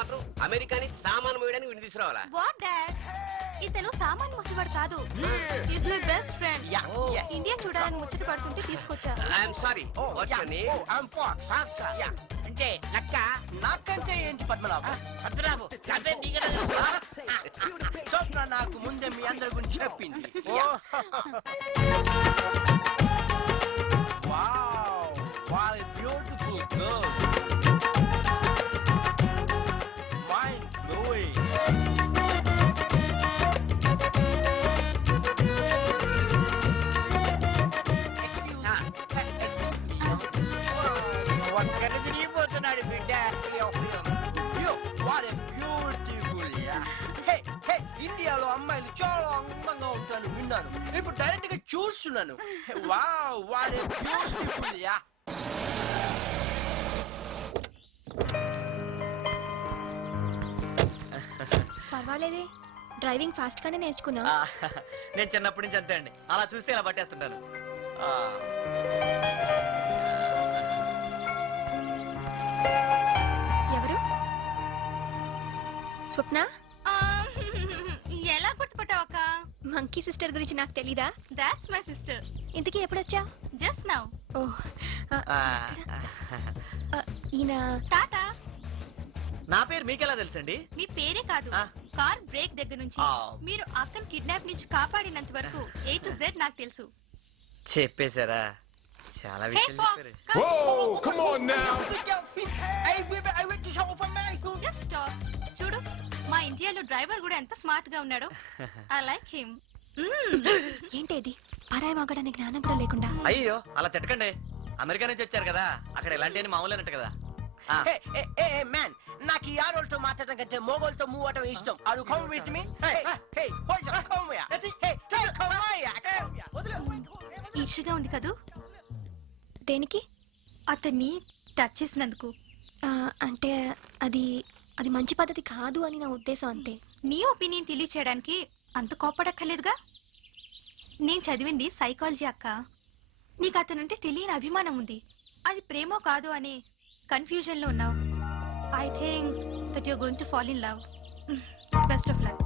మాత్రం అమెరికాని సామాను మోయడానికి వీడిని తీసుకురావాలా? వాట్ డాడ్, ఇతను సామాన్ మోసేవాడు కాదు. Is my best friend. India చూడాలని ముచ్చట పడుతుంటే తీసుకొచ్చా. I'm sorry, what's your name? I'm Fox. అంటే నక్క. నాకంటే ఏంటి పద్మనాభం? పద్మనాభం అదే స్వప్న నాకు ముందే మీ అందరి గురించి చెప్పింది. Wow, what a beautiful girl. Mind blowing. ఒక్కరు తిరిగిపోతున్నాడు బిడ్డ. ఇండియాలో అమ్మాయిలు చాలా అందంగా ఉంటాను విన్నాను, ఇప్పుడు డైరెక్ట్ గా చూస్తున్నాను. Wow, what a beautiful. Yeah పర్వాలేదే, డ్రైవింగ్ ఫాస్ట్ గానే నేర్చుకున్నా. నేను చిన్నప్పటి నుంచి అంతే అండి, అలా చూస్తే ఇలా పట్టేస్తుంటాను. ఎవరు? స్వప్న? ఎలా గుర్తుపట్టావు అక్క? మంకీ సిస్టర్ గురించి నాకు తెలీదా? That's my sister. ఇంతకీ ఎప్పుడొచ్చా? Just now. ఓహ్, ఈయన టాటా. నా పేరు మీకెలా తెలుసండి? మీ పేరే కాదు, కార్ బ్రేక్ దగ్గర నుంచి మీరు అక్కని కిడ్నాప్ నుంచి కాపాడినంత వరకు A to Z నాకు తెలుసు. చెప్పేశారా? చాలా విషయాలు చెప్పారు. Come on now. Just stop. చూడు, మా ఇండియాలో డ్రైవర్ కూడా ఎంత స్మార్ట్ గా ఉన్నాడో. I like him. ఏంటేది పరాయి మగడానికి జ్ఞానం కూడా లేకుండా? అయ్యో అలా తిట్టకండి, అమెరికా నుంచి వచ్చారు కదా, అక్కడ ఇలాంటివన్నీ మామూలేనట్టు కదా. మ్యాన్, నాకు ఈ ఆడోళ్ళతో మాట్లాడడం కంటే మోగోళ్ళతో మూవ్ అవడం ఇష్టం. Are you come with me? ఈర్ష్యగా ఉంది కదూ దేనికి? అతన్ని టచ్ చేసినందుకు. అంటే అది అది మంచి పద్ధతి కాదు అని నా ఉద్దేశం అంతే. నీ ఒపీనియన్ తెలియచేయడానికి అంత కోపడక్కర్లేదుగా. నేను చదివింది సైకాలజీ అక్క. నీకు అతనంటే తెలియని అభిమానం ఉంది. అది ప్రేమో కాదు అనే కన్ఫ్యూజన్ లో ఉన్నావు. I think that you're going to fall in love. Best of luck.